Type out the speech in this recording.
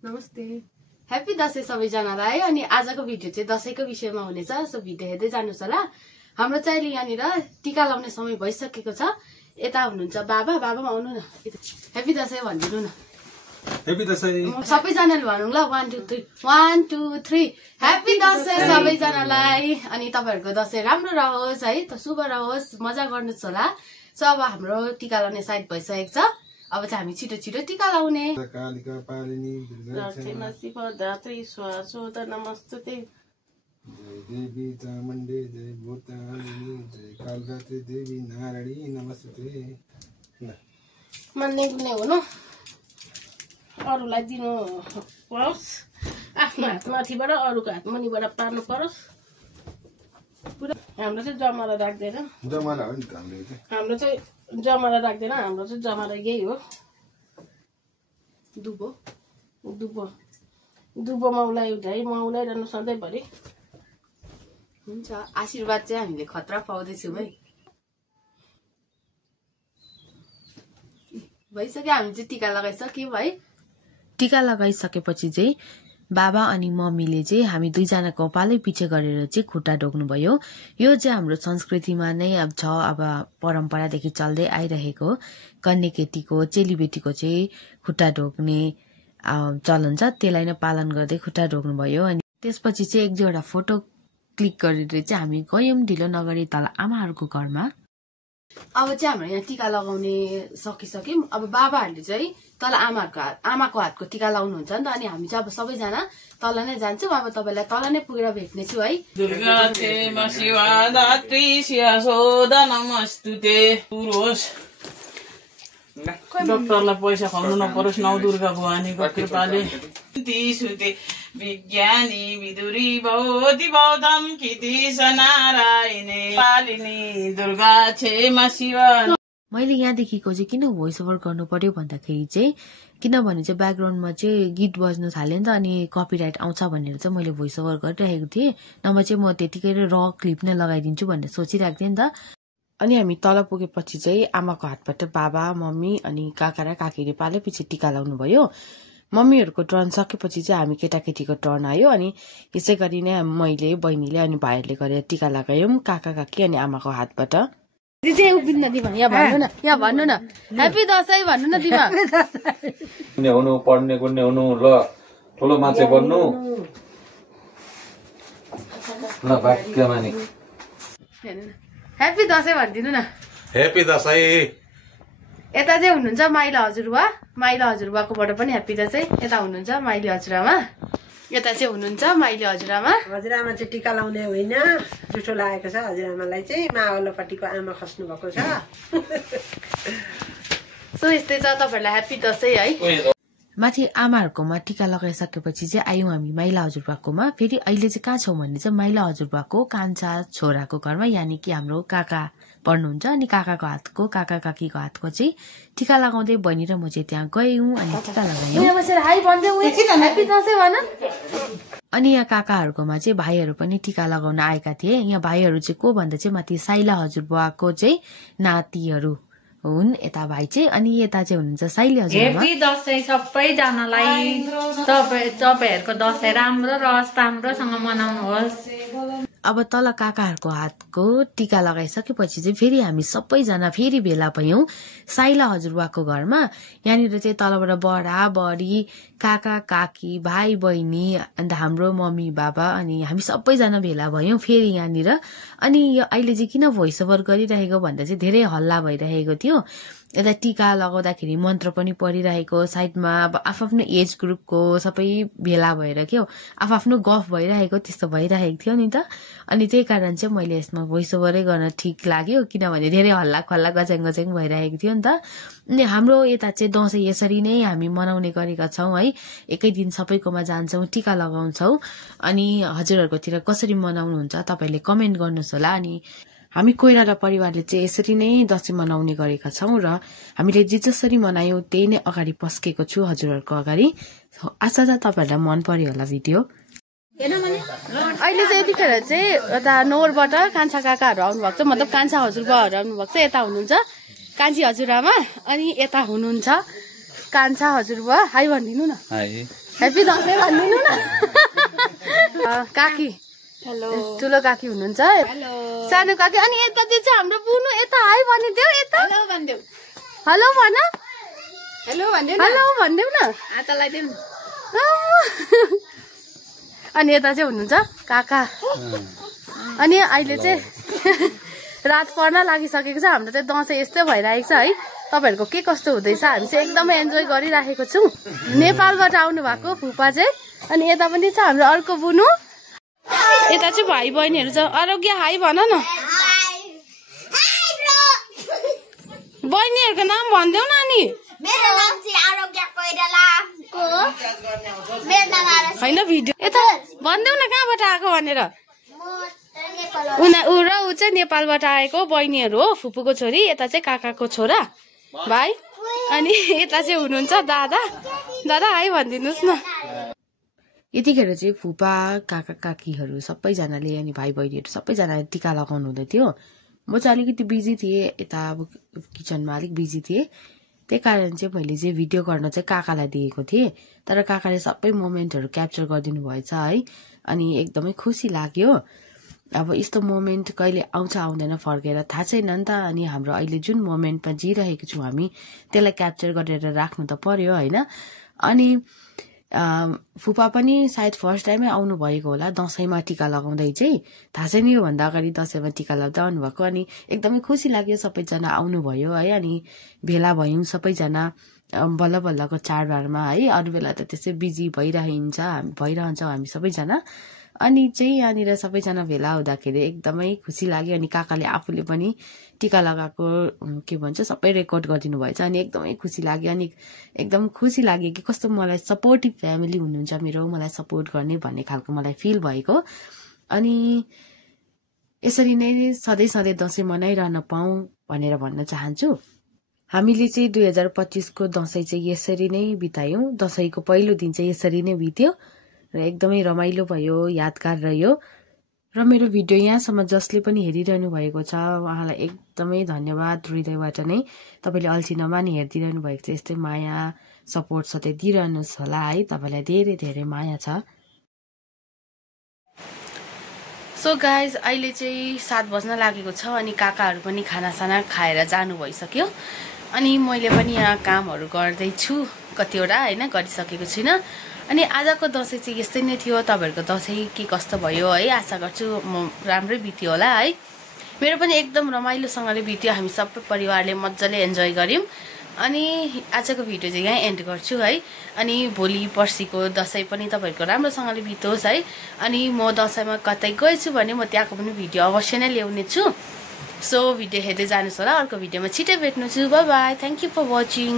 नमस्ते ह्यापी दशैं सबैजनालाई। अनि आजको भिडियो चाहिँ दशैंको विषयमा हुनेछ, सो भिडियो हेर्दै जानुहोस् होला। हाम्रो चाहिँ यहाँनिर टिका लाउने समय भइसकेको छ। यता हुनुहुन्छ बाबा, बाबामा आउनु न, ह्यापी दशैं भनिदिनु न। ह्यापी दशैं सबैजनाले भनौँ ल, 1 2 3 1 2 3 ह्यापी दशैं सबैजनालाई। अनि तपाईँहरूको दशैं राम्रो रहोस् है, त शुभ रहोस्, मजा गर्नुहोस् होला। सो अब हाम्रो टिका लाउने साइड भइसकेको छ। अब चाहिँ हामी छिटो छिटो टिका लाउने। कालिका पालिनी नमस्ते देवी चामुण्डे जय भूतालिनी जय कालरात्रि देवी नारायणी नमस्ते। मान्ने गुन्ने हुनु, अरूलाई दिनु परोस्, आफ्नो हात माथिबाट अरूको हात मुनिबाट पार्नु परोस्। पुरा हाम्रो चाहिँ जमारा राख्दैन, जमारा हो नि त हाम्रो चाहिँ जमारा राख्दैन, हाम्रो चाहिँ जमारा यही हो, दुबो दुबो दुबो मौलाई उठाइ मौलाइरहनु सधैँभरि हुन्छ। आशीर्वाद चाहिँ हामीले खतरा पाउँदैछौँ है। भइसक्यो, हामी चाहिँ टिका लगाइसक्यौँ है। टिका लगाइसकेपछि चाहिँ बाबा अनि मम्मीले चाहिँ हामी दुईजनाको कपालै पछि गरेर चाहिँ खुट्टा ढोक्नुभयो। यो चाहिँ हाम्रो संस्कृतिमा नै अब छ, अब परम्परादेखि चल्दै आइरहेको कन्या केटीको चेलीबेटीको चाहिँ खुट्टा ढोक्ने चलन छ, त्यसलाई नै पालन गर्दै खुट्टा ढोक्नुभयो। अनि त्यसपछि चाहिँ एक दुईवटा फोटो क्लिक गरेर चाहिँ हामी गयौँ ढिलो नगरी तल आमाहरूको घरमा। अब चाहिँ हाम्रो यहाँ टिका लगाउने सकिसक्यौँ। अब बाबाहरूले चाहिँ तल आमाको हातको टिका लाउनुहुन्छ नि त। अनि हामी चाहिँ अब सबैजना तल नै जान्छौँ। अब तपाईँलाई तल नै पुगेर भेट्नेछु है। डक्टरलाई पैसा खुवाउनु नपरोस्, नौ दुर्गा भवानीको कृपाले। विज्ञानी विदुरी भौति बौद्धम किति सनारायणे पालिनी दुर्गा क्षेमा शिवा। मैले यहाँदेखिको चाहिँ किन भोइस ओभर गर्नु पर्यो भन्दाखेरि चाहिँ किनभने चाहिँ ब्याकग्राउन्डमा चाहिँ गीत बज्नु थाल्यो नि त, अनि कपिराइट आउँछ भनेर चाहिँ मैले भोइस ओभर गरिरहेको थिएँ। नभए चाहिँ म त्यतिकै र क्लिप नै लगाइदिन्छु भनेर सोचिरहेको थिएँ नि त। अनि हामी तल पुगेपछि चाहिँ आमाको हातबाट बाबा मम्मी अनि काका र काकीले पालैपछि टिका लाउनु भयो। मम्मीहरूको टर्न सकेपछि चाहिँ हामी केटाकेटीको टर्न आयो। अनि यसै गरी नै मैले बहिनीले अनि भाइहरूले गरेर टिका लगायौँ काका काकी अनि आमाको हातबाट। यहाँ भन्नु न ह्यापी दशैं भन्नु न दिमा। हुनु पढ्ने गुन्ने हुनु, ल ठुलो मान्छे बन्नु ल भाग्यमानी। ह्यापी दशैं भनिदिनु न। ह्यापी दशैं। यता चाहिँ हुनुहुन्छ माइला हजुरबा, माइला हजुरबाकोबाट पनि ह्यापी दशैं। यता हुनुहुन्छ माइली हजुरआमा, यता चाहिँ हुनुहुन्छ माइली हजुरआमा। हजुरआमा चाहिँ टिका लाउने होइन, जुठो लागेको छ हजुरआमालाई चाहिँ, मावल्लोपट्टिको आमा खस्नु भएको छ। सो यस्तै छ तपाईँहरूलाई ह्यापी दशैं है। माथि आमाहरूकोमा टिका लगाइसकेपछि चाहिँ आयौँ हामी माइला हजुरबाकोमा। फेरि अहिले चाहिँ कहाँ छौँ भन्ने चाहिँ माइला हजुरबाको कान्छा छोराको घरमा, यानि कि हाम्रो काका पर्नुहुन्छ। अनि काकाको हातको काका काकीको हातको चाहिँ टिका लगाउँदै बहिनी र म चाहिँ त्यहाँ गयौँ अनि टिका लगायौँ। अनि यहाँ काकाहरूकोमा चाहिँ भाइहरू पनि टिका लगाउन आएका थिए। यहाँ भाइहरू चाहिँ को भन्दा चाहिँ माथि साइला हजुरबाको चाहिँ नातिहरू हुन् यता भाइ चाहिँ। अनि यता चाहिँ हुनुहुन्छ साइली हजुर। ह्यापी दशैं सबैजनालाई। तपाईँहरूको दशैं राम्रो रहोस्, राम्रोसँग मनाउनुहोस्। अब तल काकाहरूको हातको टिका लगाइसकेपछि चाहिँ फेरि हामी सबैजना फेरि भेला भयौँ साइला हजुरबाको घरमा। यहाँनिर चाहिँ तलबाट बडा बडी काका काकी भाइ बहिनी अन्त हाम्रो मम्मी बाबा अनि हामी सबैजना भेला भयौँ फेरि यहाँनिर। अनि यो अहिले चाहिँ किन भोइस ओभर गरिरहेको भन्दा चाहिँ धेरै हल्ला भइरहेको थियो। यता टिका लगाउँदाखेरि मन्त्र पनि पढिरहेको, साइडमा अब आफ्नो एज ग्रुपको सबै भेला भएर के हो आफ्नो गफ भइरहेको त्यस्तो भइरहेको थियो नि त। अनि त्यही कारण चाहिँ मैले यसमा भोइस ओभरै गर्न ठिक लाग्यो, किनभने धेरै हल्ला खल्ला गच्याङ गच्याङ भइरहेको थियो नि त। अनि हाम्रो यता चाहिँ दसैँ यसरी नै हामी मनाउने गरेका छौँ है। एकै दिन सबैकोमा जान्छौँ, टिका लगाउँछौँ। अनि हजुरहरूकोतिर कसरी मनाउनुहुन्छ तपाईँहरूले कमेन्ट गर्नुहोस् होला। अनि हामी कोइराला परिवारले चाहिँ यसरी नै दशैं मनाउने गरेका छौँ र हामीले जे जसरी मनायौँ त्यही नै अगाडि पस्केको छु हजुरहरूको अगाडि। आशा छ तपाईँहरूलाई मन पर्यो होला भिडियो। अहिले चाहिँ यतिखेर चाहिँ यता नोरबाट कान्छा काकाहरू आउनुभएको छ, मतलब कान्छा हजुरबाहरू आउनुभएको छ। यता हुनुहुन्छ कान्छी हजुरआमा अनि यता हुनुहुन्छ कान्छा हजुरबुवा हाई भनिदिनु न ह्याप्पी दसैँ भनिदिनु न काकी हेलो ठुलो काकी हुनुहुन्छ सानो काकी अनि यता चाहिँ हाम्रो बुनु यता हाई भनिदेऊ यता हेलो भन हेलो भनिदेऊ न अनि यता चाहिँ हुनुहुन्छ काका अनि अहिले चाहिँ रात पर्न लागिसकेको छ हाम्रो चाहिँ दसैँ यस्तै भइरहेको छ है तपाईहरुको के कस्तो हुँदैछ हामी चाहिँ एकदमै एन्जोय गरिराखेको छौँ नेपालबाट आउनु भएको फुपा चाहिँ अनि यता पनि छ हाम्रो अर्को बुनु यता चाहिँ भाइ बहिनीहरू छ आरोग्य हाई भन न बहिनीहरूको नाम भनिदेऊ न अनि मेरो नाम चाहिँ आरोग्य कोइरालाको मेरो नाम हैन भिडियो यता भनिदेऊ न कहाँबाट आएको भनेर ऊ चाहिँ नेपालबाट आएको बहिनीहरू हो फुपूको छोरी यता चाहिँ काकाको छोरा भाइ अनि यता चाहिँ हुनुहुन्छ दादा हाई भनिदिनुहोस् न यतिखेर चाहिँ फुपा काका काकीहरू सबैजनाले अनि भाइ बहिनीहरू सबैजनाले टिका लगाउनु हुँदै थियो म चाहिँ अलिकति बिजी थिएँ यता अब किचनमा अलिक बिजी थिएँ त्यही कारण चाहिँ मैले चाहिँ भिडियो गर्न चाहिँ काकालाई दिएको थिएँ तर काकाले सबै मोमेन्टहरू क्याप्चर गरिदिनु भएछ है अनि एकदमै खुसी लाग्यो अब यस्तो मोमेन्ट कहिले आउँछ आउँदैन फर्केर थाहा छैन नि त अनि हाम्रो अहिले जुन मोमेन्टमा जिरहेको छौँ हामी त्यसलाई क्याप्चर गरेर राख्नु त पर्यो होइन अनि फुपा पनि सायद फर्स्ट टाइमै आउनु भएको होला दसैँमा टिका लगाउँदै चाहिँ थाहा छैन योभन्दा अगाडि दसैँमा टिका लगाउँदै आउनुभएको अनि एकदमै खुसी लाग्यो सबैजना आउनुभयो है अनि भेला भयौँ सबैजना बल्ल बल्लको चाडबाडमा है अरू बेला त त्यसै बिजी भइरहन्छौँ हामी सबैजना अनि चाहिँ यहाँनिर सबैजना भेला हुँदाखेरि एकदमै खुसी लाग्यो अनि काकाले आफूले पनि टिका लगाएको के भन्छ सबै रेकर्ड गरिदिनु भएछ अनि एकदमै खुसी लाग्यो अनि एकदम खुसी लाग्यो कि कस्तो मलाई सपोर्टिभ फ्यामिली हुनुहुन्छ मेरो मलाई सपोर्ट गर्ने भन्ने खालको मलाई फिल भएको अनि यसरी नै सधैँ दसैँ मनाइरहन पाऊँ भनेर भन्न चाहन्छु हामीले चाहिँ 2025को दसैँ चाहिँ यसरी नै बितायौँ दसैँको पहिलो दिन चाहिँ यसरी नै बित्यो र एकदमै रमाइलो भयो यादगार रह्यो र मेरो भिडियो यहाँसम्म जसले पनि हेरिरहनु भएको छ उहाँलाई एकदमै धन्यवाद हृदयबाट नै तपाईँले अल्छी नमानी हेरिदिरहनु भएको छ यस्तै माया सपोर्ट सधैँ दिइरहनुहोस् होला है तपाईँलाई धेरै धेरै माया छ सो गाइज अहिले चाहिँ 7 बज्न लागेको छ अनि काकाहरू पनि खानासाना खाएर जानु भइसक्यो अनि मैले पनि यहाँ कामहरू गर्दैछु कतिवटा होइन गरिसकेको छुइनँ अनि आजको दसैँ चाहिँ यस्तै नै थियो तपाईहरुको दसैँ के कस्तो भयो है आशा गर्छु म राम्रै बित्यो होला है मेरो पनि एकदम रमाइलोसँगले बित्यो हामी सबै परिवारले मजाले एन्जोय गर्यौं अनि आजको भिडियो चाहिँ यहाँ एन्ड गर्छु है अनि भोलि पर्सिको दसैँ पनि तपाईहरुको राम्रोसँगले बितोस् है अनि म दसैँमा कतै गएछु भने म त्यहाँको पनि भिडियो अवश्य नै ल्याउने छु सो भिडियो हेर्दै जानुस् होला अर्को भिडियोमा छिटै भेट्नु छु bye bye thank you for watching